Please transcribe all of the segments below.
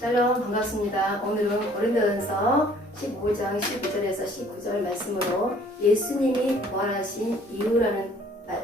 샬롬 반갑습니다. 오늘은 고린도전서 15장 12절에서 19절 말씀으로 예수님이 부활하신 이유라는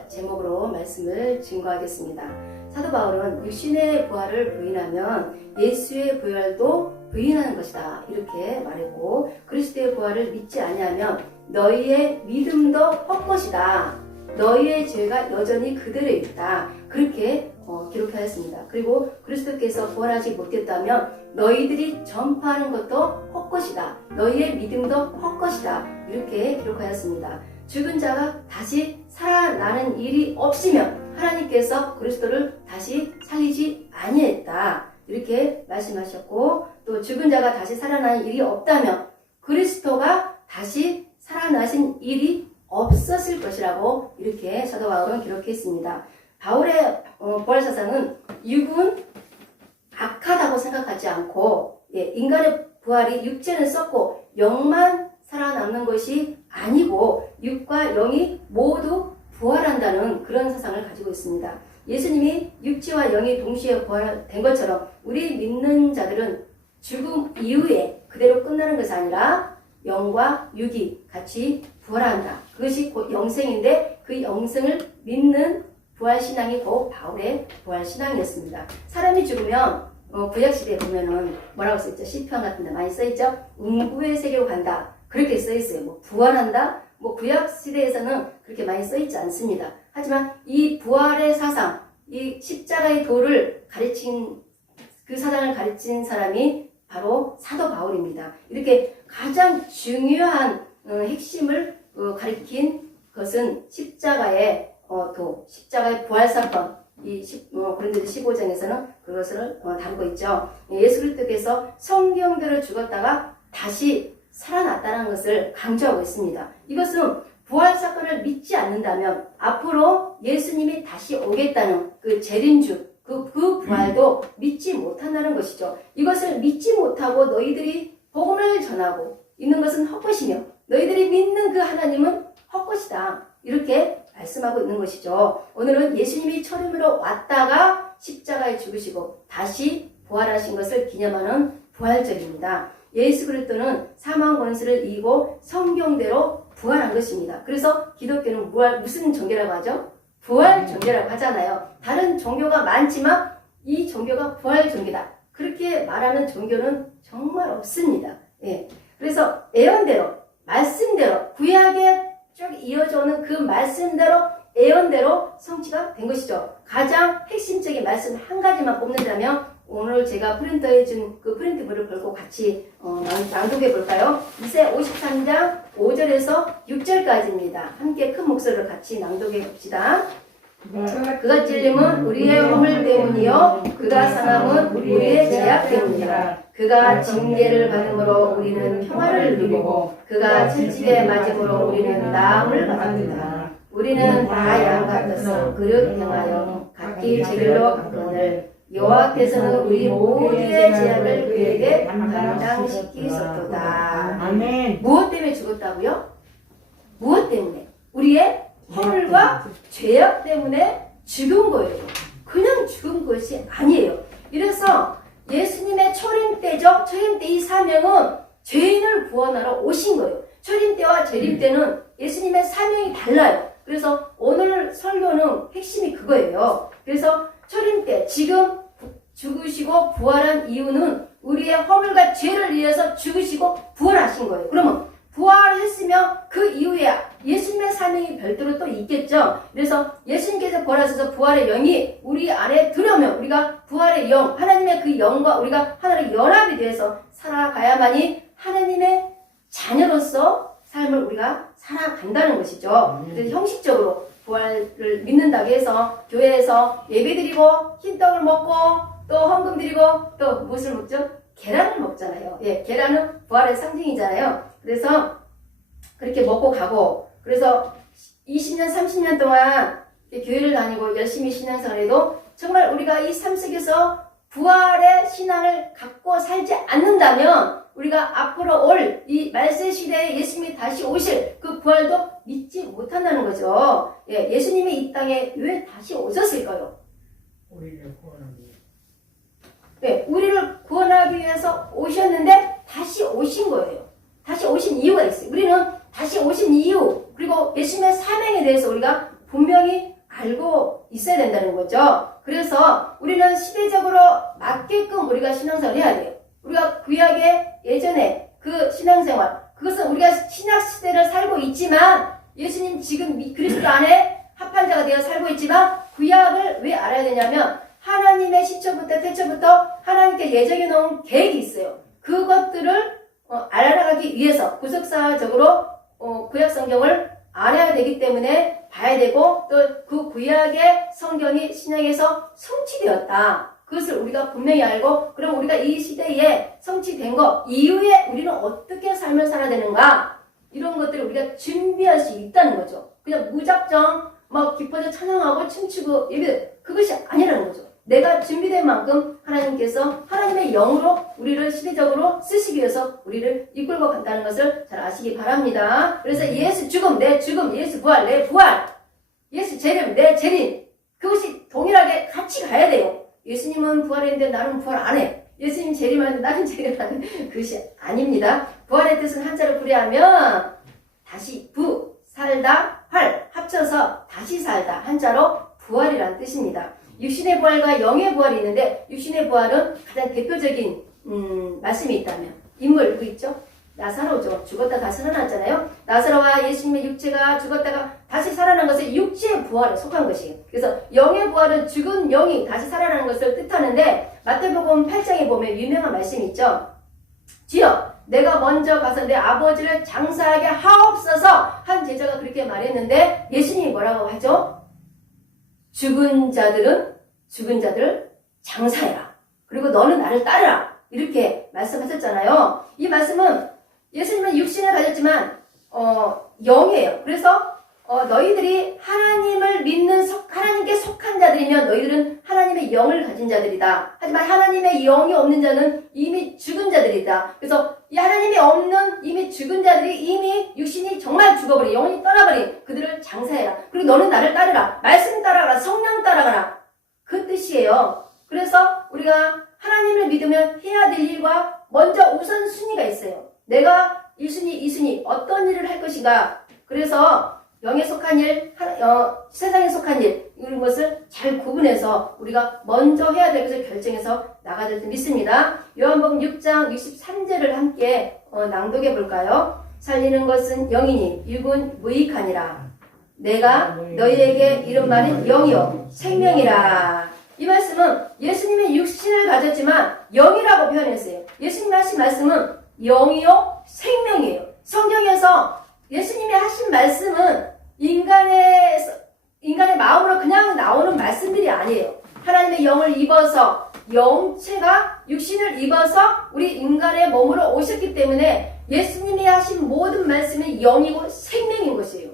제목으로 말씀을 증거하겠습니다. 사도 바울은 육신의 부활을 부인하면 예수의 부활도 부인하는 것이다 이렇게 말했고, 그리스도의 부활을 믿지 아니하면 너희의 믿음도 헛것이다. 너희의 죄가 여전히 그대로 있다. 그렇게 기록하였습니다. 그리고 그리스도께서 부활하지 못했다면 너희들이 전파하는 것도 헛것이다. 너희의 믿음도 헛것이다. 이렇게 기록하였습니다. 죽은 자가 다시 살아나는 일이 없으면 하나님께서 그리스도를 다시 살리지 아니했다. 이렇게 말씀하셨고, 또 죽은 자가 다시 살아나는 일이 없다면 그리스도가 다시 살아나신 일이 없었을 것이라고 이렇게 사도 바울은 기록했습니다. 바울의 부활 사상은 육은 악하다고 생각하지 않고, 인간의 부활이 육체는 썩고 영만 살아남는 것이 아니고 육과 영이 모두 부활한다는 그런 사상을 가지고 있습니다. 예수님이 육체와 영이 동시에 부활된 것처럼 우리 믿는 자들은 죽음 이후에 그대로 끝나는 것이 아니라 영과 육이 같이 부활한다. 그것이 곧 영생인데 그 영생을 믿는 부활신앙이 곧 바울의 부활신앙이었습니다. 사람이 죽으면 구약시대에 보면은 뭐라고 써있죠? 시편 같은 데 많이 써있죠? 음부의 세계로 간다. 그렇게 써있어요. 부활한다? 구약시대에서는 그렇게 많이 써있지 않습니다. 하지만 이 부활의 사상, 이 십자가의 도를 가르친, 그 사상을 가르친 사람이 바로 사도 바울입니다. 이렇게 가장 중요한 핵심을 가리킨 것은 십자가의 도, 십자가의 부활 사건, 고린도전서 15장에서는 그것을 다루고 있죠. 예수 그리스도께서 성경대로 죽었다가 다시 살아났다는 것을 강조하고 있습니다. 이것은 부활 사건을 믿지 않는다면 앞으로 예수님이 다시 오겠다는 그 재림주, 그 부활도 믿지 못한다는 것이죠. 이것을 믿지 못하고 너희들이 복음을 전하고 있는 것은 헛것이며 너희들이 믿는 그 하나님은 헛것이다. 이렇게 말씀하고 있는 것이죠. 오늘은 예수님이 처음으로 왔다가 십자가에 죽으시고 다시 부활하신 것을 기념하는 부활절입니다. 예수 그리스도는 사망 권세를 이기고 성경대로 부활한 것입니다. 그래서 기독교는 무슨 종교라고 하죠? 부활 종교라고 하잖아요. 다른 종교가 많지만 이 종교가 부활 종교다. 그렇게 말하는 종교는 정말 없습니다. 그래서 예언대로, 말씀대로, 구약에 쭉 이어져 오는 그 말씀대로, 예언대로 성취가 된 것이죠. 가장 핵심적인 말씀 한 가지만 뽑는다면 오늘 제가 프린터에 준 그 프린트물을 걸고 같이 낭독해 볼까요? 이사야 53장 5절에서 6절까지입니다. 함께 큰 목소리로 같이 낭독해 봅시다. 그가 찔림은 우리의 허물 때문이요 그가 상함은 우리의 죄악 때문이라. 그가 징계를 받음으로 우리는 평화를 누리고 그가 채찍에 맞음으로 우리는 나음을 받았다. 우리는 다 양 같아서 그릇 행하여 각기 제 길로 갔거늘 여호와께서는 우리 모두의 죄악을 그에게 담당시키셨도다. 아멘. 무엇 때문에 죽었다고요? 무엇 때문에? 우리의 허물과 죄악 때문에 죽은 거예요. 그냥 죽은 것이 아니에요. 이래서 예수님의 초림 때죠. 초림 때 이 사명은 죄인을 구원하러 오신 거예요. 초림 때와 재림 때는 예수님의 사명이 달라요. 그래서 오늘 설교는 핵심이 그거예요. 그래서 초림 때 지금 죽으시고 부활한 이유는 우리의 허물과 죄를 위해서 죽으시고 부활하신 거예요. 그러면 부활했으면 그 이후에 예수님의 사명이 별도로 또 있겠죠. 그래서 예수님께서 부활하셔서 부활의 영이 우리 안에 들어오면 우리가 부활의 영, 하나님의 그 영과 우리가 하나의 연합이 되어서 살아가야만이 하나님의 자녀로서 삶을 우리가 살아간다는 것이죠. 그래서 형식적으로 부활을 믿는다고 해서 교회에서 예배드리고 흰떡을 먹고 또 헌금 드리고 또 무엇을 먹죠? 계란을 먹잖아요. 계란은 부활의 상징이잖아요. 그래서 그렇게 먹고 가고, 그래서 20년, 30년 동안 교회를 다니고 열심히 신앙생활해도 정말 우리가 이 삶 속에서 부활의 신앙을 갖고 살지 않는다면 우리가 앞으로 올 이 말세 시대에 예수님이 다시 오실 그 부활도 믿지 못한다는 거죠. 예수님이 이 땅에 왜 다시 오셨을까요? 우리를 구원하기 위해. 우리를 구원하기 위해서 오셨는데 다시 오신 거예요. 다시 오신 이유가 있어요. 우리는 다시 오신 이유, 그리고 예수님의 사명에 대해서 우리가 분명히 알고 있어야 된다는 거죠. 그래서 우리는 시대적으로 맞게끔 우리가 신앙생활을 해야 돼요. 우리가 구약의 예전에 그 신앙생활, 그것은 우리가 신약 시대를 살고 있지만 예수님 지금 그리스도 안에 합한 자가 되어 살고 있지만 구약을 왜 알아야 되냐면 하나님의 시초부터 태초부터 하나님께 예정해 놓은 계획이 있어요. 그것들을 알아가기 위해서 구속사적으로 구약 성경을 알아야 되기 때문에 봐야 되고 또 그 구약의 성경이 신약에서 성취되었다. 그것을 우리가 분명히 알고 그럼 우리가 이 시대에 성취된 것 이후에 우리는 어떻게 삶을 살아야 되는가 이런 것들을 우리가 준비할 수 있다는 거죠. 그냥 무작정 막 기뻐서 찬양하고 춤추고 예배 그것이 아니라는 거죠. 내가 준비된 만큼 하나님께서 하나님의 영으로 우리를 시대적으로 쓰시기 위해서 우리를 이끌고 간다는 것을 잘 아시기 바랍니다. 그래서 예수 죽음, 내 죽음, 예수 부활, 내 부활, 예수 재림, 내 재림 그것이 동일하게 같이 가야 돼요. 예수님은 부활했는데 나는 부활 안 해. 예수님 재림하는데 나는 재림 안 해. 그것이 아닙니다. 부활의 뜻은 한자로 풀이하면 다시 부, 살다, 활 합쳐서 다시 살다 한자로 부활이라는 뜻입니다. 육신의 부활과 영의 부활이 있는데 육신의 부활은 가장 대표적인 말씀이 있다면 인물 누구 있죠? 나사로죠. 죽었다 다시 살아났잖아요. 나사로와 예수님의 육체가 죽었다가 다시 살아난 것은 육체의 부활에 속한 것이에요. 그래서 영의 부활은 죽은 영이 다시 살아나는 것을 뜻하는데 마태복음 8장에 보면 유명한 말씀이 있죠. 주여 내가 먼저 가서 내 아버지를 장사하게 하옵소서 한 제자가 그렇게 말했는데 예수님이 뭐라고 하죠? 죽은 자들을 장사해라. 그리고 너는 나를 따르라. 이렇게 말씀하셨잖아요. 이 말씀은 예수님은 육신을 가졌지만 영이에요. 그래서 너희들이 하나님을 믿는 하나님께 속한 자들이면 너희들은 하나님의 영을 가진 자들이다. 하지만 하나님의 영이 없는 자는 이미 죽은 자들이다. 그래서 이 하나님이 없는 이미 죽은 자들이 이미 육신이 정말 죽어버린 영혼이 떠나버린 그들을 장사해라. 그리고 너는 나를 따르라. 말씀 따라가라. 성령 따라가라. 그 뜻이에요. 그래서 우리가 하나님을 믿으면 해야 될 일과 먼저 우선순위가 있어요. 내가 1순위, 2순위 어떤 일을 할 것인가. 그래서 영에 속한 일, 세상에 속한 일 이런 것을 잘 구분해서 우리가 먼저 해야 될 것을 결정해서 나가야 될 줄 믿습니다. 요한복음 6장 63절을 함께 낭독해 볼까요? 살리는 것은 영이니 육은 무익하니라. 내가 너희에게 이런 말은 영이요 생명이라. 이 말씀은 예수님의 육신을 가졌지만 영이라고 표현했어요. 예수님이 하신 말씀은 영이요 생명이에요. 성경에서 예수님이 하신 말씀은 인간의 마음으로 그냥 나오는 말씀들이 아니에요. 하나님의 영을 입어서 영체가 육신을 입어서 우리 인간의 몸으로 오셨기 때문에 예수님이 하신 모든 말씀이 영이고 생명인 것이에요.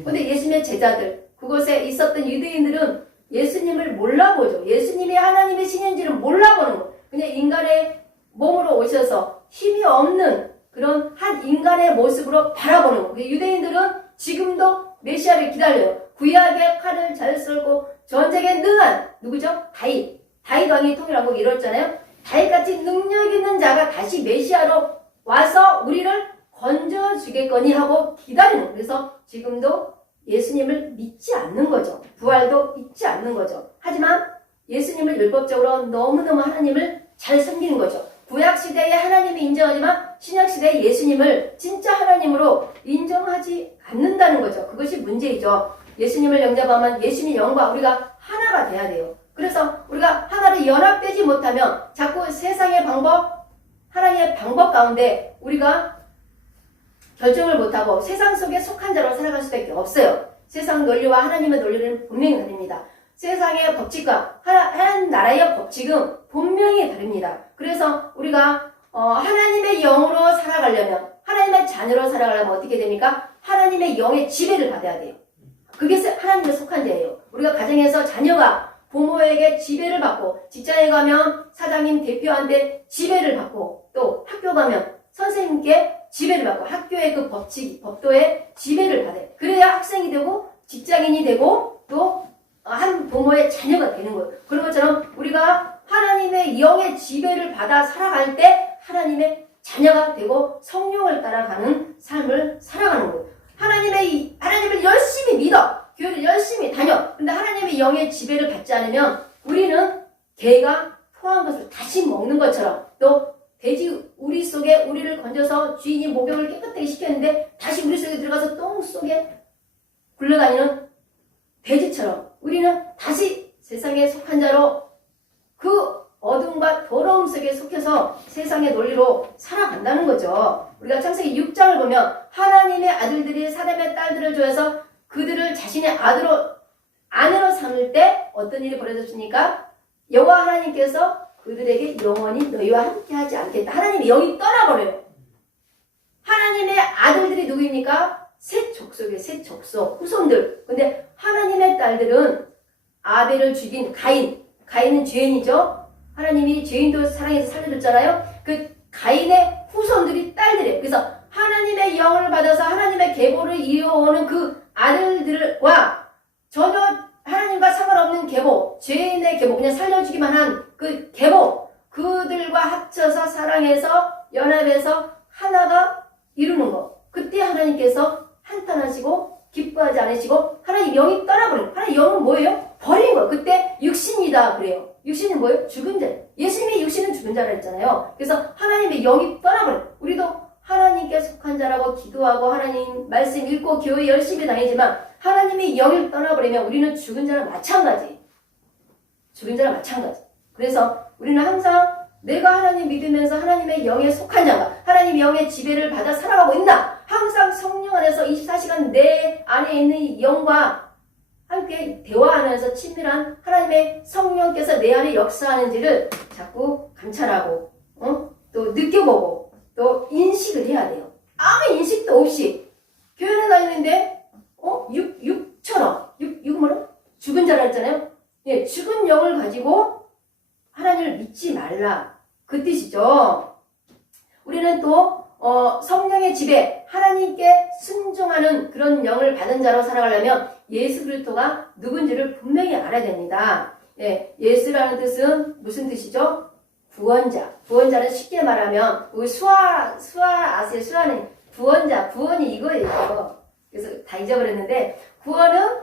그런데 예수님의 제자들, 그곳에 있었던 유대인들은 예수님을 몰라보죠. 예수님이 하나님의 신인지를 몰라보는 거. 그냥 인간의 몸으로 오셔서 힘이 없는 그런 한 인간의 모습으로 바라보는 거. 유대인들은 지금도 메시아를 기다려요. 구약의 칼을 잘 썰고 전쟁에 능한 누구죠? 다윗 왕이 통일하고 이뤘잖아요. 다윗같이 능력 있는 자가 다시 메시아로 와서 우리를 건져주겠거니 하고 기다리는 거예요. 그래서 지금도 예수님을 믿지 않는 거죠. 부활도 믿지 않는 거죠. 하지만 예수님을 율법적으로 너무너무 하나님을 잘 섬기는 거죠. 구약시대에 하나님이 인정하지만 신약시대에 예수님을 진짜 하나님으로 인정하지 않는다는 거죠. 그것이 문제이죠. 예수님을 영접하면 예수님의 영과 우리가 하나가 돼야 돼요. 그래서 우리가 하나로 연합되지 못하면 자꾸 세상의 방법, 하나님의 방법 가운데 우리가 결정을 못하고 세상 속에 속한 자로 살아갈 수밖에 없어요. 세상 논리와 하나님의 논리는 분명히 다릅니다. 세상의 법칙과 한 나라의 법칙은 분명히 다릅니다. 그래서 우리가 하나님의 영으로 살아가려면 하나님의 자녀로 살아가려면 어떻게 됩니까? 하나님의 영의 지배를 받아야 돼요. 그게 하나님의 속한 자예요. 우리가 가정에서 자녀가 부모에게 지배를 받고 직장에 가면 사장님 대표한테 지배를 받고 또 학교 가면 선생님께 지배를 받고 학교의 그 법도에 지배를 받아요. 그래야 학생이 되고 직장인이 되고 또 한 부모의 자녀가 되는 거예요. 그런 것처럼 우리가 하나님의 영의 지배를 받아 살아갈 때 하나님의 자녀가 되고 성령을 따라가는 삶을 살아가는 거예요. 하나님을 열심히 믿어. 교회를 열심히 다녀. 근데 하나님의 영의 지배를 받지 않으면 우리는 개가 토한 것을 다시 먹는 것처럼, 또 돼지 우리 속에 우리를 건져서 주인이 목욕을 깨끗하게 시켰는데 다시 우리 속에 들어가서 똥 속에 굴러다니는 돼지처럼 우리는 다시 세상에 속한 자로 그 어둠과 더러움 속에 속해서 세상의 논리로 살아간다는 거죠. 우리가 창세기 6장을 보면 하나님의 아들들이 사람의 딸들을 좋아해서 그들을 자신의 아내로 삼을 때 어떤 일이 벌어졌습니까? 여호와 하나님께서 그들에게 영원히 너희와 함께하지 않겠다. 하나님의 영이 떠나버려요. 하나님의 아들들이 누구입니까? 셋 족속이에요. 셋 족속, 후손들. 근데 하나님의 딸들은 아벨을 죽인 가인은 죄인이죠. 하나님이 죄인도 사랑해서 살려줬잖아요. 그 가인의 후손들이 딸들이에요. 그래서 하나님의 영을 받아서 하나님의 계보를 이어오는 그 아들들과 전혀 하나님과 상관없는 계보, 죄인의 계보, 그냥 살려주기만 한 그 계보, 그들과 합쳐서 사랑해서 연합해서 하나가 이루는 거. 그때 하나님께서 한탄하시고 기뻐하지 않으시고 하나님 영이 떠나버려요. 하나님 영은 뭐예요? 버린 거예요. 그때 육신이다 그래요. 육신은 뭐예요? 죽은 자. 예수님이 육신은 죽은 자라 했잖아요. 그래서 하나님의 영이 떠나버려요. 우리도 하나님께 속한 자라고 기도하고 하나님 말씀 읽고 교회 열심히 다니지만 하나님의 영을 떠나버리면 우리는 죽은 자랑 마찬가지. 죽은 자랑 마찬가지. 그래서 우리는 항상 내가 하나님 믿으면서 하나님의 영에 속한 자가 하나님의 영의 지배를 받아 살아가고 있나? 항상 성령 안에서 24시간 내 안에 있는 이 영과 함께 대화하면서 친밀한 하나님의 성령께서 내 안에 역사하는지를 자꾸 감찰하고 또 느껴보고 또 인식을 해야 돼요. 아무 인식도 없이 교회를 다니는데 육은 뭐라? 죽은 자라 했잖아요. 예, 죽은 영을 가지고 하나님을 믿지 말라. 그 뜻이죠. 우리는 또 성령의 지배, 하나님께 순종하는 그런 영을 받은 자로 살아가려면 예수 그리스도가 누군지를 분명히 알아야 됩니다. 예, 예수라는 뜻은 무슨 뜻이죠? 구원자. 구원자는 쉽게 말하면 우리 수아 아세요? 수아는 구원이 이거예요. 그래서 다 잊어버렸는데 구원은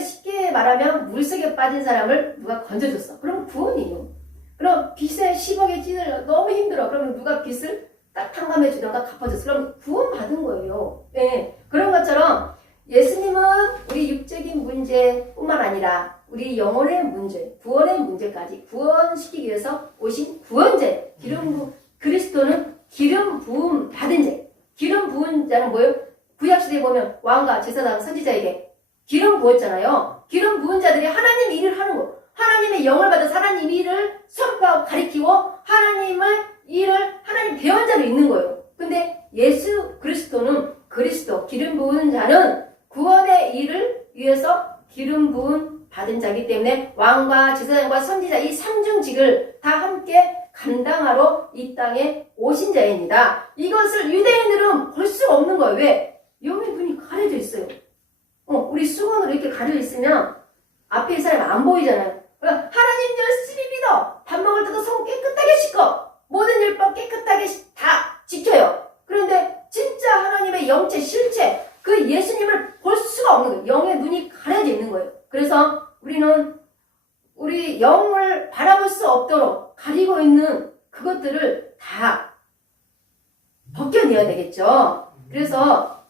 쉽게 말하면 물속에 빠진 사람을 누가 건져줬어. 그럼 구원이에요. 그럼 빚에 10억에 찌들려 너무 힘들어. 그러면 누가 빚을 딱 탕감해 주던가 갚아줬어. 그럼 구원받은 거예요. 네. 그런 것처럼 예수님은 우리 육적인 문제뿐만 아니라 우리 영혼의 문제, 구원의 문제까지 구원시키기 위해서 오신 구원자예요. 그리스도는 기름 부음 받은 자. 기름 부은 자는 뭐예요? 구약시대에 보면 왕과 제사장 선지자에게 기름 부었잖아요. 기름 부은 자들이 하나님 일을 하는 거. 하나님의 영을 받아 하나님 일을 선포하고 가리키고 하나님 배운 자로 있는 거예요. 근데 예수 그리스도는 기름 부은 자는 구원의 일을 위해서 기름 부은 받은 자이기 때문에 왕과 제사장과 선지자 이 삼중직을 다 함께 감당하러 이 땅에 오신 자입니다. 이것을 유대인들은 볼 수가 없는 거예요. 왜? 영의 눈이 가려져 있어요. 우리 수건으로 이렇게 가려져 있으면 앞에 이 사람이 안 보이잖아요. 하나님 열심히 믿어. 밥 먹을 때도 손 깨끗하게 씻고 모든 율법 깨끗하게 다 지켜요. 그런데 진짜 하나님의 영체 실체 그 예수님을 볼 수가 없는 거예요. 영의 눈이 가려져 있는 거예요. 그래서 우리는 우리 영을 바라볼 수 없도록 가리고 있는 그것들을 다 벗겨내야 되겠죠. 그래서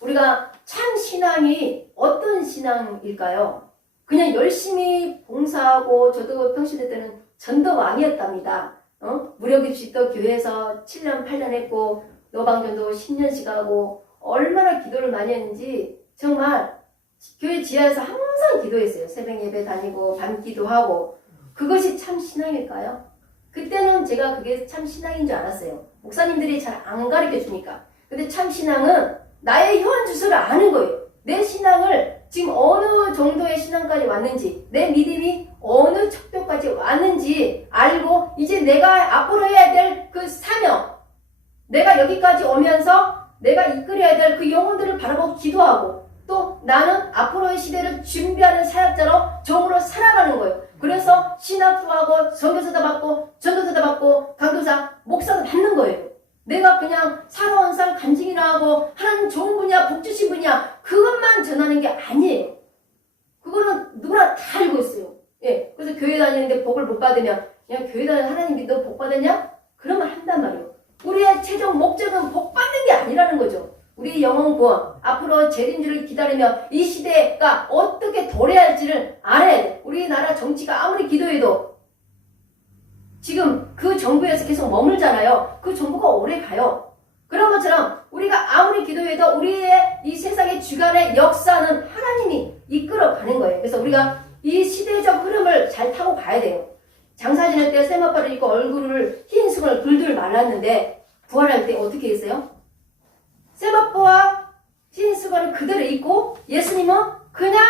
우리가 참 신앙이 어떤 신앙일까요? 그냥 열심히 봉사하고 저도 평신대 때는 전도왕이었답니다. 무료급식도 교회에서 7년 8년 했고 노방전도 10년씩 하고 얼마나 기도를 많이 했는지 정말 교회 지하에서 항상 기도했어요. 새벽 예배 다니고 밤 기도하고 그것이 참 신앙일까요? 그때는 제가 그게 참 신앙인 줄 알았어요. 목사님들이 잘 안 가르쳐 주니까. 근데 참 신앙은 나의 현 주소를 아는 거예요. 내 신앙을 지금 어느 정도의 신앙까지 왔는지 내 믿음이 어느 척도까지 왔는지 알고 이제 내가 앞으로 해야 될 그 사명 내가 여기까지 오면서 내가 이끌어야 될 그 영혼들을 바라보고 기도하고 또 나는 앞으로의 시대를 준비하는 사역자로 종으로 살아가는 거예요. 그래서 신학도 하고 선교사도 받고 전도사도 받고 강도사 목사도 받는 거예요. 내가 그냥 살아온 삶 간증이나 하고 하나님 좋은 분이야 복 주신 분이야 그것만 전하는 게 아니에요. 그거는 누구나 다 알고 있어요. 예, 그래서 교회 다니는데 복을 못 받으면 그냥 교회 다니는 하나님이 너 복 받았냐? 그러면 한단 말이에요. 우리의 최종 목적은 복 받는 게 아니라는 거죠. 우리 영혼 구원, 앞으로 재림주를 기다리며 이 시대가 어떻게 도래해야 할지를 알아야 돼. 우리나라 정치가 아무리 기도해도 지금 그 정부에서 계속 머물잖아요. 그 정부가 오래 가요. 그런 것처럼 우리가 아무리 기도해도 우리의 이 세상의 주간의 역사는 하나님이 이끌어가는 거예요. 그래서 우리가 이 시대적 흐름을 잘 타고 가야 돼요. 장사 지낼 때 세마포를 입고 얼굴을 흰 수건을 불들 말랐는데 부활할 때 어떻게 했어요? 세마포와 흰 수건을 그대로 입고 예수님은 그냥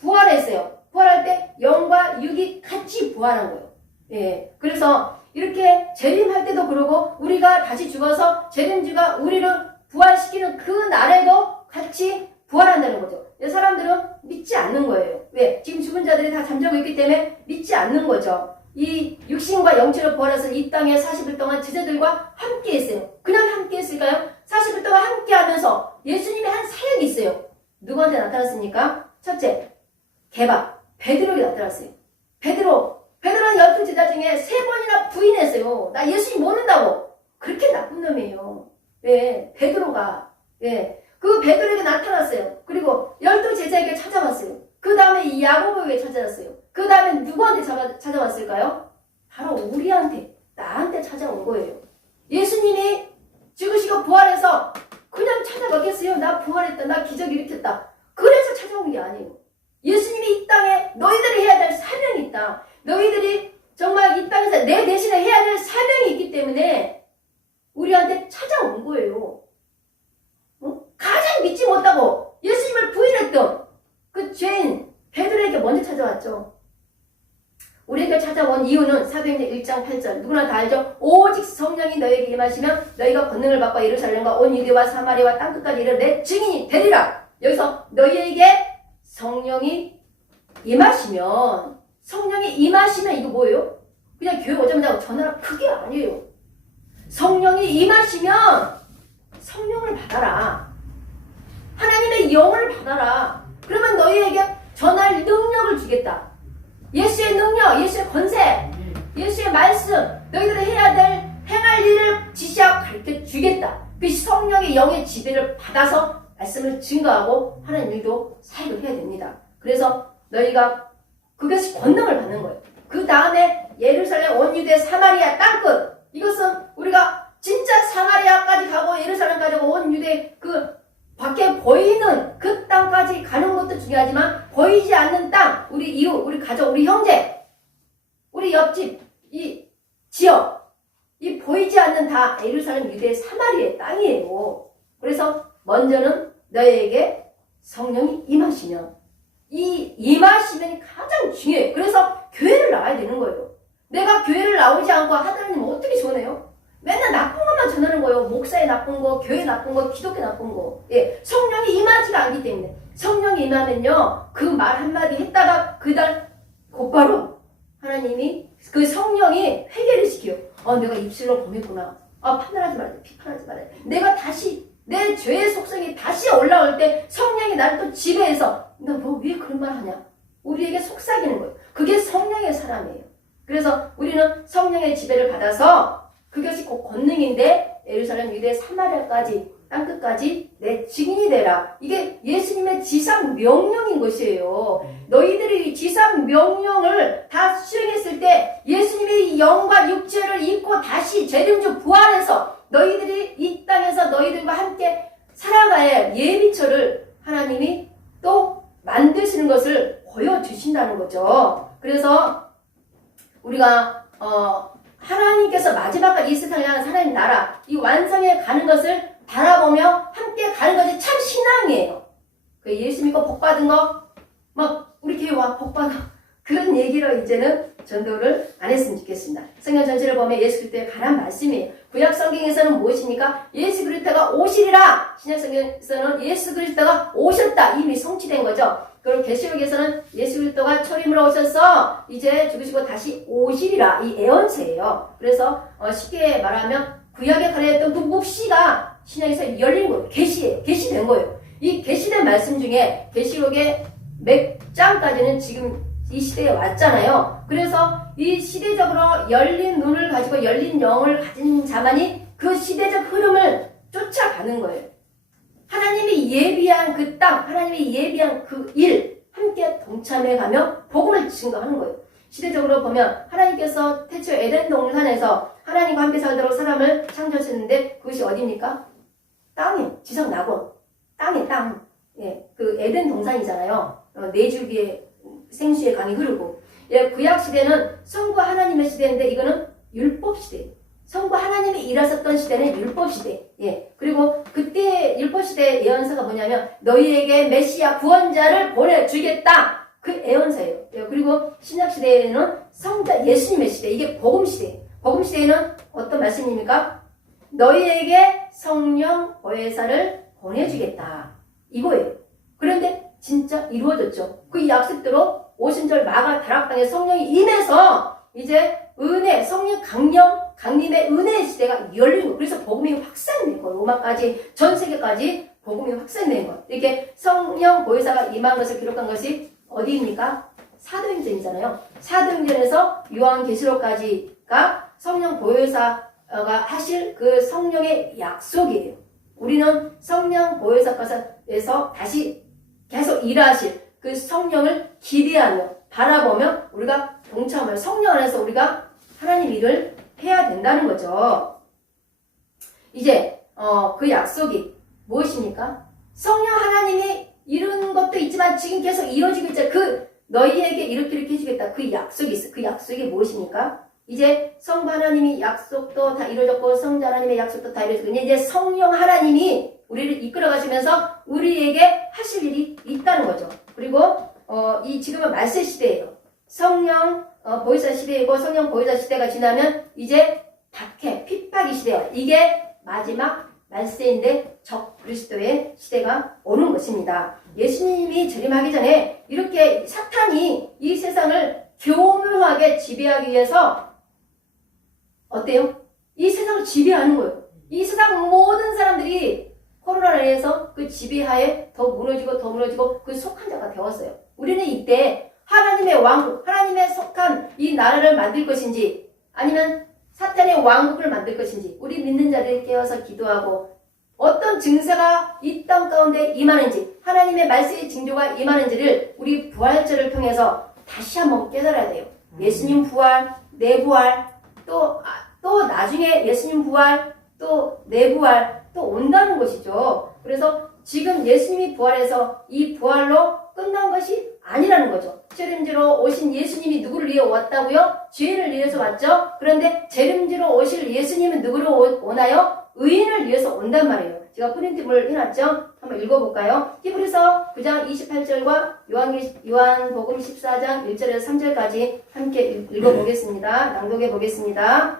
부활했어요. 부활할 때 영과 육이 같이 부활한 거예요. 예, 그래서 이렇게 재림할 때도 그러고 우리가 다시 죽어서 재림주가 우리를 부활시키는 그 날에도 같이 부활한다는 거죠. 사람들은 믿지 않는 거예요. 왜? 지금 죽은 자들이 다 잠자고 있기 때문에 믿지 않는 거죠. 이 육신과 영체로 부활해서 이 땅에 40일 동안 제자들과 함께 했어요. 그냥 함께 했을까요? 40일 동안 함께 하면서 예수님이 한 사역이 있어요. 누구한테 나타났습니까? 첫째, 베드로에게 나타났어요. 베드로는 12 제자 중에 3번이나 부인했어요. 나 예수님 모른다고. 그렇게 나쁜 놈이에요. 왜? 베드로가. 왜? 그 베드로에게 나타났어요. 그리고 12 제자에게 찾아왔어요. 그 다음에 이 야고보에게 찾아왔어요. 그 다음에 누구한테 찾아왔을까요? 바로 우리한테, 나한테 찾아온 거예요. 예수님이 죽으시고 부활해서 그냥 찾아가겠어요? 나 부활했다, 나 기적 일으켰다. 그래서 찾아온 게 아니에요. 예수님이 이 땅에 너희들이 해야 될 사명이 있다. 너희들이 정말 이 땅에서 내 대신에 해야 될 사명이 있기 때문에 우리한테 찾아온 거예요. 가장 믿지 못하고 예수님을 부인했던 그 죄인 베드로에게 먼저 찾아왔죠. 우리에게 찾아온 이유는 사도행전 1장 8절 누구나 다 알죠. 오직 성령이 너희에게 임하시면 너희가 권능을 받고 예루살렘과 온 유대와 사마리아와 땅끝까지 이르러 내 증인이 되리라. 여기서 너희에게 성령이 임하시면 이거 뭐예요? 그냥 교회 오자마자 전화라 그게 아니에요. 성령이 임하시면 성령을 받아라. 하나님의 영을 받아라. 그러면 너희에게 전할 능력을 주겠다. 예수의 능력, 예수의 권세, 예수의 말씀, 너희들이 해야 될 행할 일을 지시하고 가르쳐 주겠다. 그 성령의 영의 지배를 받아서 말씀을 증거하고 하는 일도 사역을 해야 됩니다. 그래서 너희가 그것이 권능을 받는 거예요. 그 다음에 예루살렘, 온 유대, 사마리아 땅끝. 이것은 우리가 진짜 사마리아까지 가고 예루살렘까지 가고 온 유대 그 밖에 보이는 그 땅까지 가는 것도 중요하지만 보이지 않는 땅, 우리 이웃, 우리 가족, 우리 형제, 우리 옆집, 이 지역, 이 보이지 않는 다 예루살렘, 유대, 사마리아의 땅이에요. 그래서 먼저는 너희에게 성령이 임하시면 이 임하시면이 가장 중요해요. 그래서 교회를 나와야 되는 거예요. 내가 교회를 나오지 않고 하나님 어떻게 전해요? 맨날 나쁜 것만 전하는 거예요. 목사의 나쁜 거, 교회 나쁜 거, 기독교 나쁜 거. 예, 성령이 임하지가 않기 때문에. 성령이 임하면요, 그 말 한마디 했다가 그날 곧바로 하나님이 그 성령이 회개를 시켜요. 내가 입술로 범했구나. 판단하지 말아야 돼. 비판하지 말아야 돼. 내가 다시 내 죄의 속성이 다시 올라올 때 성령이 나를 또 지배해서 너 왜 그런 말 하냐? 우리에게 속삭이는 거예요. 그게 성령의 사람이에요. 그래서 우리는 성령의 지배를 받아서 그것이 곧 권능인데 예루살렘, 유대, 사마리아까지 땅끝까지 내 증인이 되라. 이게 예수님의 지상 명령인 것이에요. 너희들이 지상 명령을 다 수행했을 때 예수님이 영과 육체를 입고 다시 재림주 부활해서 너희들이 이 땅에서 너희들과 함께 살아가야 예비처를 하나님이 또 만드시는 것을 보여주신다는 거죠. 그래서 우리가 하나님께서 마지막까지 이 세상을 향한 하나님 나라 이 완성에 가는 것을 바라보며 함께 가는 것이 참 신앙이에요. 그 예수 믿고 복 받은 거 막 우리 교회 와 복 받아 그런 얘기로 이제는 전도를 안 했으면 좋겠습니다. 성경 전체를 보면 예수 그리스도에 관한 말씀이에요. 구약 성경에서는 무엇입니까? 예수 그리스도가 오시리라. 신약 성경에서는 예수 그리스도가 오셨다. 이미 성취된 거죠. 그리고 계시록에서는 예수 그리스도가 초림으로 오셔서 이제 죽으시고 다시 오시리라. 이 예언서예요. 그래서 쉽게 말하면 구약에 관련했던 그 묵시가 신약에서 열린 거예요. 계시된 거예요. 이 계시된 말씀 중에 계시록의 몇 장까지는 지금 이 시대에 왔잖아요. 그래서 이 시대적으로 열린 눈을 가지고 열린 영을 가진 자만이 그 시대적 흐름을 쫓아가는 거예요. 하나님이 예비한 그 땅, 하나님이 예비한 그 일 함께 동참해가며 복음을 증거하는 거예요. 시대적으로 보면 하나님께서 태초 에덴 동산에서 하나님과 함께 살도록 사람을 창조하셨는데 그것이 어디입니까? 땅이에요. 지상 낙원. 땅에 땅. 예, 그 에덴 동산이잖아요. 네 줄기의 생수의 강이 흐르고. 예, 구약 시대는 성과 하나님의 시대인데 이거는 율법 시대. 성과 하나님이 일하셨던 시대는 율법 시대. 예, 그리고 그때 율법 시대의 예언서가 뭐냐면 너희에게 메시아 구원자를 보내주겠다. 그 예언서예요. 예, 그리고 신약 시대에는 성자 예수님의 시대. 이게 복음 시대. 복음 시대에는 어떤 말씀입니까? 너희에게 성령 보혜사를 보내주겠다. 이거예요. 그런데 진짜 이루어졌죠. 그 약속대로 오순절 마가 다락방에 성령이 임해서 이제 은혜, 성령 강림의 은혜의 시대가 열린 거예요. 그래서 복음이 확산된 거예요. 로마까지, 전 세계까지 복음이 확산된 거예요. 이렇게 성령 보혜사가 임한 것을 기록한 것이 어디입니까? 사도행전이잖아요. 사도행전에서 요한계시록까지가 성령 보혜사가 하실 그 성령의 약속이에요. 우리는 성령 보혜사께서 다시 계속 일하실 그 성령을 기대하며 바라보며 우리가 동참을 성령 안에서 우리가 하나님 일을 해야 된다는 거죠. 이제 그 약속이 무엇입니까? 성령 하나님이 이룬 것도 있지만 지금 계속 이루어지고 있잖아요. 그 너희에게 이렇게 해주겠다. 그 약속이 있어. 그 약속이 무엇입니까? 이제 성부 하나님이 약속도 다 이루어졌고 성자 하나님의 약속도 다 이루어졌고 이제 성령 하나님이 우리를 이끌어 가시면서 우리에게 하실 일이 있다는 거죠. 그리고 이 지금은 말세 시대예요. 성령 보혜사 시대이고 성령 보혜사 시대가 지나면 이제 박해, 핍박의 시대예요. 이게 마지막 말세인데 적 그리스도의 시대가 오는 것입니다. 예수님이 재림하기 전에 이렇게 사탄이 이 세상을 교묘하게 지배하기 위해서 어때요? 이 세상을 지배하는 거예요. 이 세상 모든 사람들이 코로나로 인해서 그 지배하에 더 무너지고 그 속한 자가 되었어요. 우리는 이때 하나님의 왕국, 하나님의 속한 이 나라를 만들 것인지 아니면 사탄의 왕국을 만들 것인지 우리 믿는 자들이 깨어서 기도하고 어떤 증세가 이 땅 가운데 임하는지 하나님의 말세의 징조가 임하는지를 우리 부활절을 통해서 다시 한번 깨달아야 돼요. 예수님 부활, 내 부활, 또 나중에 예수님 부활, 또 내 부활, 또 온다는 것이죠. 그래서 지금 예수님이 부활해서 이 부활로 끝난 것이 아니라는 거죠. 재림지로 오신 예수님이 누구를 위해 왔다고요? 죄인을 위해서 왔죠. 그런데 재림지로 오실 예수님은 누구로 오나요? 의인을 위해서 온단 말이에요. 제가 프린트물 해놨죠? 한번 읽어볼까요? 히브리서 9장 28절과 요한복음 14장 1절에서 3절까지 함께 읽어보겠습니다. 낭독해 보겠습니다.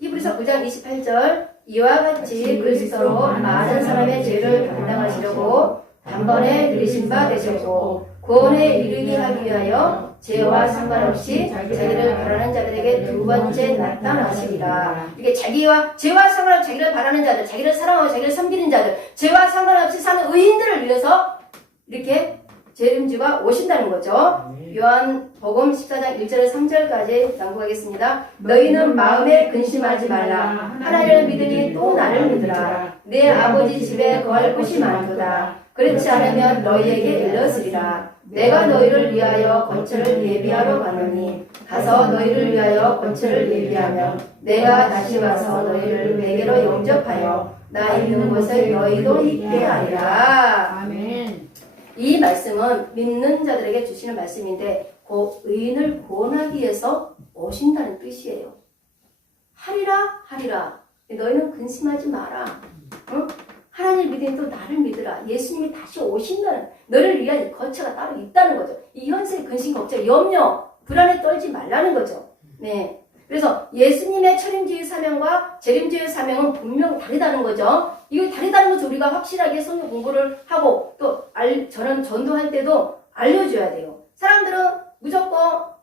히브리서 9장 28절 이와 같이 그리스도로 많은 사람의 죄를 감당하시려고 단번에 들이신 바 되셨고 구원에 이르게 하기 위하여 죄와 상관없이 자기를 바라는 자들에게 두 번째 나타나시리라. 이게 죄와 상관없이 자기를 바라는 자들, 자기를 사랑하고 자기를 섬기는 자들, 죄와 상관없이 사는 의인들을 위해서 이렇게 재림주가 오신다는 거죠. 요한복음 14장 1절에서 3절까지 낭독하겠습니다. 너희는 마음에 근심하지 말라. 하나님을 믿으니 또 나를 믿으라. 내 아버지 집에 거할 곳이 많도다. 그렇지 않으면 너희에게 일렀으리라. 내가 너희를 위하여 거처를 예비하러 가노니 가서 너희를 위하여 거처를 예비하며 내가 다시 와서 너희를 내게로 영접하여 나 있는 곳에 너희도 있게 하리라. 아멘. 이 말씀은 믿는 자들에게 주시는 말씀인데 그 의인을 구원하기 위해서 오신다는 뜻이에요. 하리라. 너희는 근심하지 마라. 응? 하나님 믿으니 또 나를 믿으라. 예수님이 다시 오신다는 너를 위한 거처가 따로 있다는 거죠. 이 현세의 근심 걱정 염려 불안에 떨지 말라는 거죠. 네. 그래서 예수님의 철임주의 사명과 재림주의 사명은 분명 다르다는 거죠. 이거 다르다는 것을 우리가 확실하게 성경 공부를 하고 또 저는 전도할 때도 알려줘야 돼요. 사람들은 무조건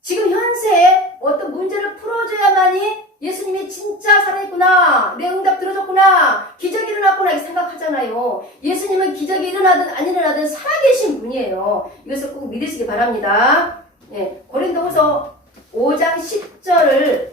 지금 현세에 어떤 문제를 풀어줘야만이 예수님이 진짜 살아있구나, 내 응답 들어줬구나, 기적이 일어났구나 이렇게 생각하잖아요. 예수님은 기적이 일어나든 안 일어나든 살아계신 분이에요. 이것을 꼭 믿으시기 바랍니다. 예, 고린도후서 5장 10절을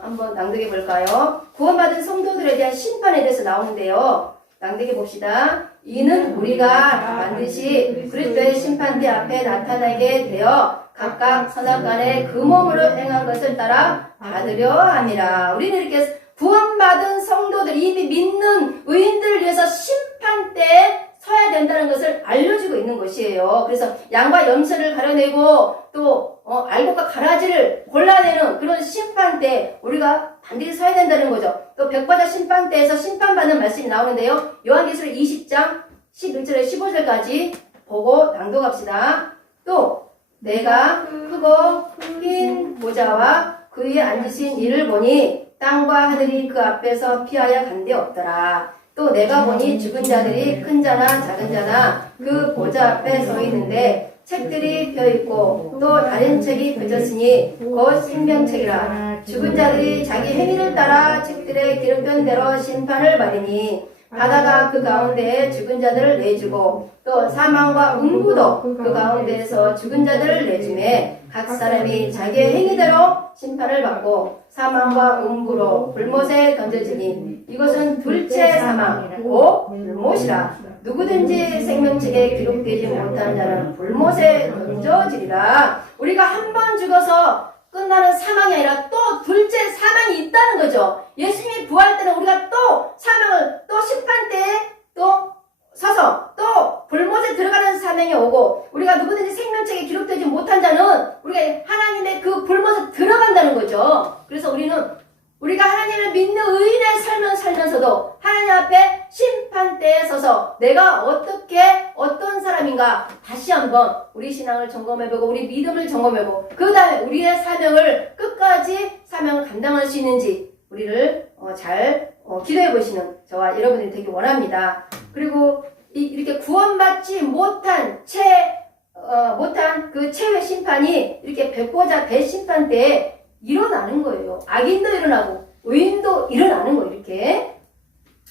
한번 낭독해 볼까요? 구원받은 성도들에 대한 심판에 대해서 나오는데요. 낭독해 봅시다. 이는 우리가 반드시 그리스도의 심판대 앞에 나타나게 되어 각각 선악간에 그 몸으로 행한 것을 따라 받으려 함이라. 우리는 이렇게 구원받은 성도들, 이미 믿는 의인들을 위해서 심판대에 서야 된다는 것을 알려주고 있는 것이에요. 그래서 양과 염소를 가려내고 또 알곡과 가라지를 골라내는 그런 심판대 우리가 반드시 서야 된다는 거죠. 또 벽바다 심판대에서 심판받는 말씀이 나오는데요. 요한계시록 20장 11절에 15절까지 보고 낭독합시다. 또 내가 크고 흰 보좌와 그 위에 앉으신 이를 보니 땅과 하늘이 그 앞에서 피하여 간데 없더라. 또 내가 보니 죽은 자들이 큰 자나 작은 자나 그 보좌 앞에 서 있는데 책들이 펴있고 또 다른 책이 펴졌으니 곧 생명책이라. 죽은 자들이 자기 행위를 따라 책들에 기록된 대로 심판을 받으니 바다가 그 가운데에 죽은 자들을 내주고 또 사망과 음부도 그 가운데에서 죽은 자들을 내주매 각 사람이 자기의 행위대로 심판을 받고 사망과 음부로 불못에 던져지니 이것은 둘째 사망 곧 불못이라. 누구든지 생명책에 기록되지 못한 자는 불못에 던져지리라. 우리가 한 번 죽어서 끝나는 사망이 아니라 또 둘째 사망이 있다는 거죠. 예수님이 부활 때는 우리가 또 사망을 또 심판대에 또 서서 또 불못에 들어가는 사명이 오고 우리가 누구든지 생명책에 기록되지 못한 자는 우리가 하나님의 그 불못에 들어간다는 거죠. 그래서 우리가 하나님을 믿는 의인의 삶을 살면서도 하나님 앞에 심판대에 서서 내가 어떤 사람인가 다시 한번 우리 신앙을 점검해보고 우리 믿음을 점검해보고 그 다음에 우리의 사명을 끝까지 사명을 감당할 수 있는지 우리를 잘 기도해보시는 저와 여러분들이 되길 원합니다. 그리고 이렇게 구원받지 못한 그 최후의 심판이 이렇게 백보자 대심판 때에 일어나는 거예요. 악인도 일어나고 의인도 일어나는 거예요. 이렇게.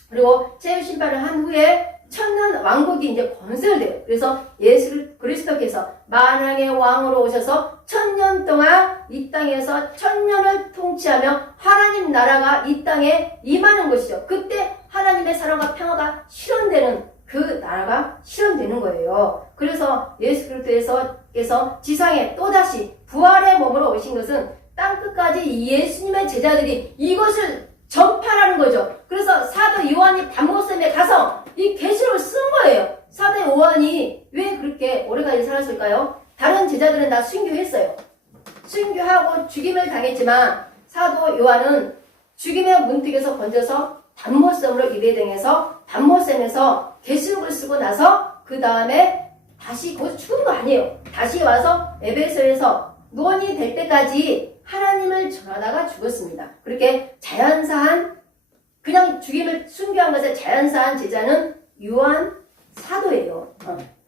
그리고 최후 심판을 한 후에 천년 왕국이 이제 건설돼요. 그래서 예수 그리스도께서 만왕의 왕으로 오셔서 1000년 동안 이 땅에서 1000년을 통치하며 하나님 나라가 이 땅에 임하는 것이죠. 그때 하나님의 사랑과 평화가 실현되는 그 나라가 실현되는 거예요. 그래서 예수 그리스도께서 지상에 또다시 부활의 몸으로 오신 것은 땅끝까지 예수님의 제자들이 이것을 전파하는 거죠. 그래서 사도 요한이 담모섬에 가서 이 계시록을 쓴 거예요. 사도 요한이 왜 그렇게 오래까지 살았을까요? 다른 제자들은 다 순교했어요. 순교하고 죽임을 당했지만 사도 요한은 죽임의 문턱에서 건져서 담모섬으로 이배당해서 담모섬에서 계시록을 쓰고 나서 그 다음에 다시 거기서 죽은 거 아니에요. 다시 와서 에베소에서 노원이 될 때까지 하나님을 전하다가 죽었습니다. 그렇게 자연사한 그냥 죽임을 순교한 것에 자연사한 제자는 요한 사도예요.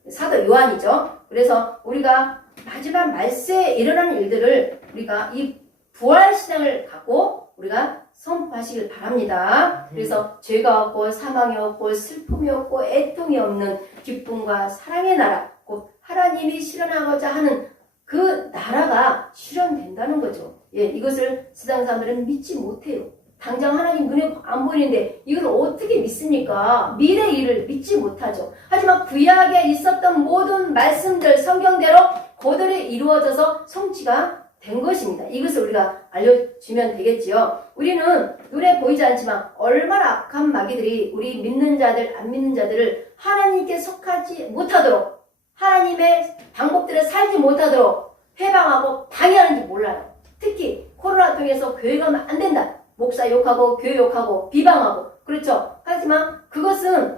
사도 요한이죠. 그래서 우리가 마지막 말세에 일어나는 일들을 우리가 이 부활신앙을 갖고 우리가 선포하시길 바랍니다. 그래서 죄가 없고 사망이 없고 슬픔이 없고 애통이 없는 기쁨과 사랑의 나라, 곧 하나님이 실현하고자 하는 그 나라가 실현된다는 거죠. 예, 이것을 세상 사람들은 믿지 못해요. 당장 하나님 눈에 안 보이는데 이걸 어떻게 믿습니까? 미래 일을 믿지 못하죠. 하지만 구약에 있었던 모든 말씀들 성경대로 그대로 이루어져서 성취가 된 것입니다. 이것을 우리가 알려주면 되겠지요. 우리는 눈에 보이지 않지만 얼마나 악한 마귀들이 우리 믿는 자들, 안 믿는 자들을 하나님께 속하지 못하도록 하나님의 방법대로 살지 못하도록 해방하고 방해하는지 몰라요. 특히 코로나 통해서 교회 가면 안 된다. 목사 욕하고 교회 욕하고 비방하고 그렇죠. 하지만 그것은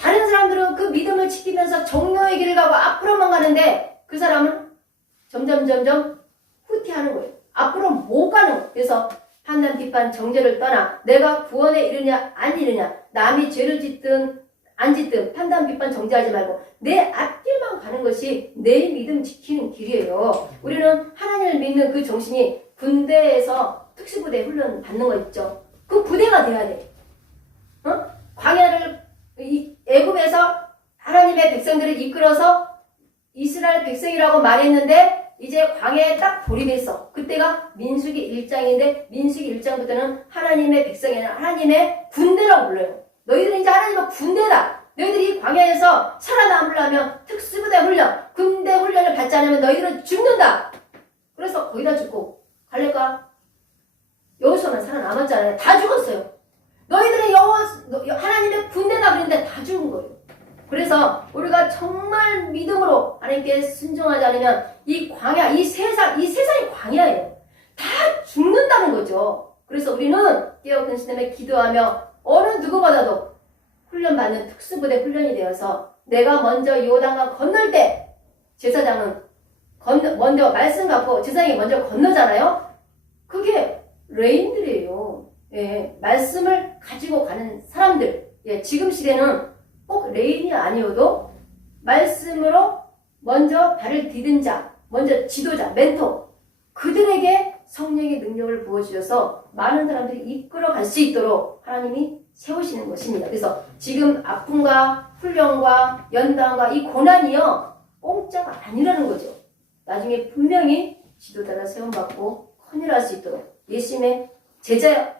다른 사람들은 그 믿음을 지키면서 정로의 길을 가고 앞으로만 가는데 그 사람은 점점 후퇴하는 거예요. 앞으로 못 가는 거예요. 그래서 판단, 비판, 정죄를 떠나 내가 구원에 이르냐 안 이르냐, 남이 죄를 짓든 안 짓든 판단, 비판, 정죄하지 말고 내 앞길만 가는 것이 내 믿음 지키는 길이에요. 우리는 하나님을 믿는 그 정신이 군대에서 특수부대 훈련 받는 거 있죠. 그 부대가 돼야 돼. 광야를 애굽에서 하나님의 백성들을 이끌어서 이스라엘 백성이라고 말했는데 이제 광야에 딱 돌입했어. 그때가 민수기 1장인데 민수기 1장부터는 하나님의 백성이 아니라 하나님의 군대라고 불러요. 너희들은 이제 하나님의 군대다. 너희들이 광야에서 살아남으려면 특수부대 훈련, 군대 훈련을 받지 않으면 너희들은 죽는다. 그래서 거기다 죽고 갈렙과 여호수아만 살아남았잖아요. 다 죽었어요. 너희들은 하나님의 군대다 그랬는데 다 죽은 거예요. 그래서 우리가 정말 믿음으로 하나님께 순종하지 않으면 이 광야, 이 세상이 광야예요. 다 죽는다는 거죠. 그래서 우리는 깨어큰 시점에 기도하며 어느 누구보다도 훈련받는 특수부대 훈련이 되어서 내가 먼저 요단강 건널 때 제사장은 먼저 말씀 갖고 제사장이 먼저 건너잖아요. 그게 레인들이에요. 예, 말씀을 가지고 가는 사람들. 예, 지금 시대는 꼭 레인이 아니어도 말씀으로 먼저 발을 디딘 자, 먼저 지도자, 멘토, 그들에게 성령의 능력을 부어주셔서 많은 사람들이 이끌어갈 수 있도록 하나님이 세우시는 것입니다. 그래서 지금 아픔과 훈련과 연단과 이 고난이요 공짜가 아니라는 거죠. 나중에 분명히 지도자가 세움받고 헌일할 수 있도록 예수님의 제자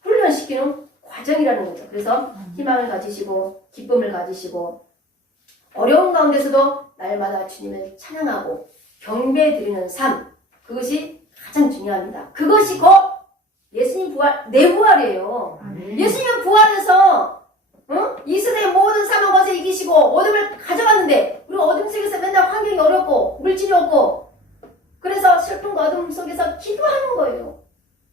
훈련시키는 과정이라는 거죠. 그래서 희망을 가지시고 기쁨을 가지시고 어려운 가운데서도 날마다 주님을 찬양하고 경배드리는 삶, 그것이 가장 중요합니다. 그것이 곧 예수님 부활, 내 부활이에요. 예수님은 부활해서 이스라엘 모든 사망 권세 이기시고 어둠을 가져갔는데 우리가 어둠 속에서 맨날 환경이 어렵고 물질이 없고 그래서 슬픔과 어둠 속에서 기도하는 거예요.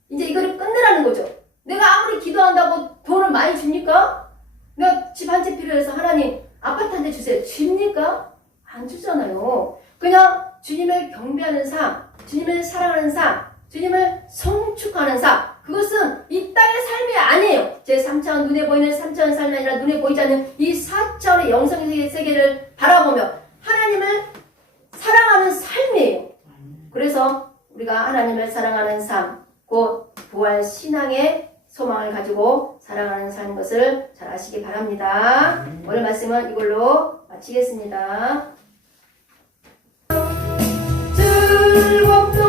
이제 이거를 끝내라는 거죠. 내가 아무리 기도한다고 돈을 많이 줍니까? 내가 집 한 채 필요해서 하나님 아파트 한 대 주세요. 줍니까? 안 주잖아요. 그냥 주님을 경배하는 삶, 주님을 사랑하는 삶, 주님을 성축하는 삶, 그것은 이 땅의 삶이 아니에요. 제 3차원 눈에 보이는 3차원 삶이 아니라 눈에 보이지 않는 이 4차원의 영성의 세계를 바라보며 하나님을 사랑하는 삶이에요. 그래서 우리가 하나님을 사랑하는 삶, 곧 부활 신앙의 소망을 가지고 살아가는 삶인 것을 잘 아시기 바랍니다. 오늘 말씀은 이걸로 마치겠습니다. 즐겁다.